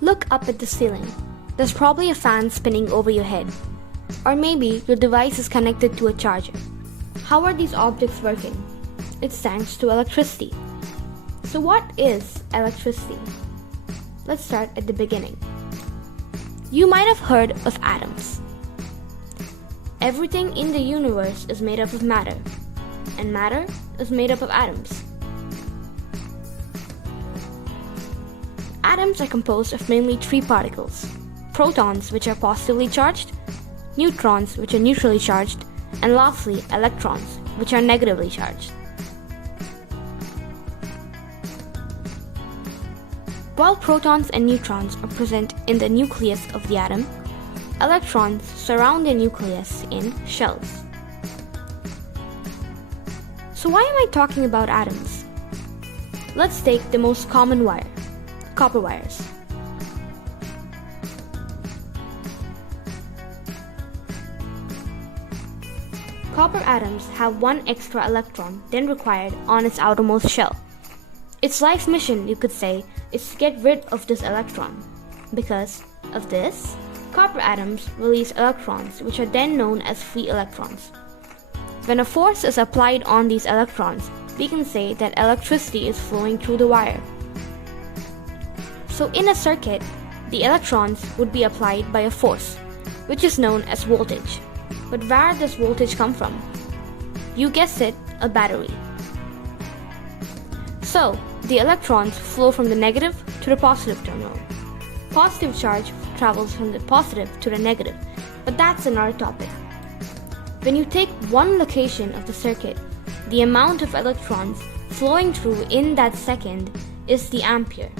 Look up at the ceiling. There's probably a fan spinning over your head. Or maybe your device is connected to a charger. How are these objects working? It's thanks to electricity. So what is electricity? Let's start at the beginning. You might have heard of atoms. Everything in the universe is made up of matter, and matter is made up of atoms. Atoms are composed of mainly three particles: protons, which are positively charged, neutrons, which are neutrally charged, and lastly, electrons, which are negatively charged. While protons and neutrons are present in the nucleus of the atom, electrons surround the nucleus in shells. So why am I talking about atoms? Let's take the most common wire, copper wires. Copper atoms have one extra electron than required on its outermost shell. Its life mission, you could say, is to get rid of this electron. Because of this, copper atoms release electrons, which are then known as free electrons. When a force is applied on these electrons, we can say that electricity is flowing through the wire. So in a circuit, the electrons would be applied by a force, which is known as voltage. But where does voltage come from? You guessed it, a battery. So, the electrons flow from the negative to the positive terminal. Positive charge travels from the positive to the negative, but that's another topic. When you take one location of the circuit, the amount of electrons flowing through in that second is the ampere.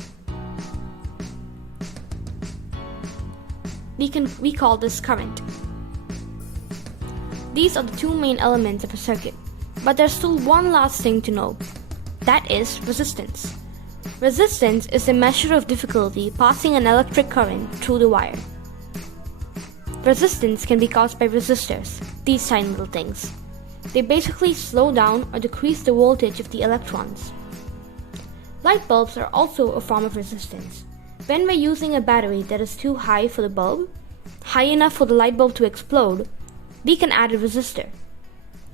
We call this current. These are the two main elements of a circuit, but there's still one last thing to know. That is resistance. Resistance is the measure of difficulty passing an electric current through the wire. Resistance can be caused by resistors, these tiny little things. They basically slow down or decrease the voltage of the electrons. Light bulbs are also a form of resistance. When we're using a battery that is too high for the bulb, high enough for the light bulb to explode, we can add a resistor.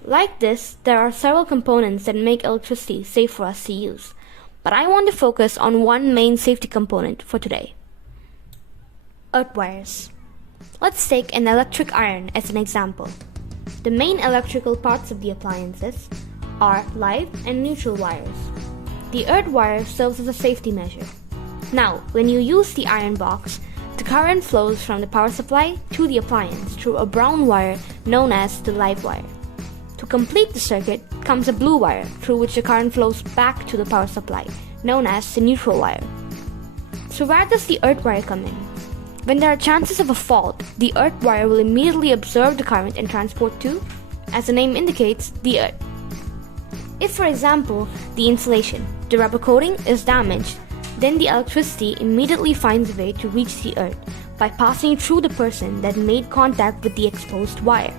Like this, there are several components that make electricity safe for us to use, but I want to focus on one main safety component for today: earth wires. Let's take an electric iron as an example. The main electrical parts of the appliances are live and neutral wires. The earth wire serves as a safety measure. Now, when you use the iron box, the current flows from the power supply to the appliance through a brown wire known as the live wire. To complete the circuit comes a blue wire through which the current flows back to the power supply, known as the neutral wire. So where does the earth wire come in? When there are chances of a fault, the earth wire will immediately absorb the current and transport to, as the name indicates, the earth. If, for example, the insulation, the rubber coating, is damaged, then the electricity immediately finds a way to reach the earth by passing through the person that made contact with the exposed wire.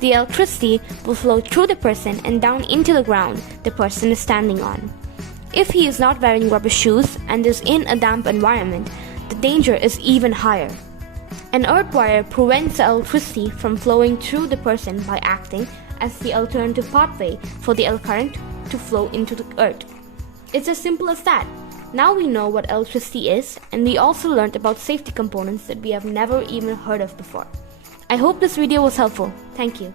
The electricity will flow through the person and down into the ground the person is standing on. If he is not wearing rubber shoes and is in a damp environment, the danger is even higher. An earth wire prevents the electricity from flowing through the person by acting as the alternative pathway for the current to flow into the earth. It's as simple as that. Now we know what electricity is, and we also learned about safety components that we have never even heard of before. I hope this video was helpful. Thank you.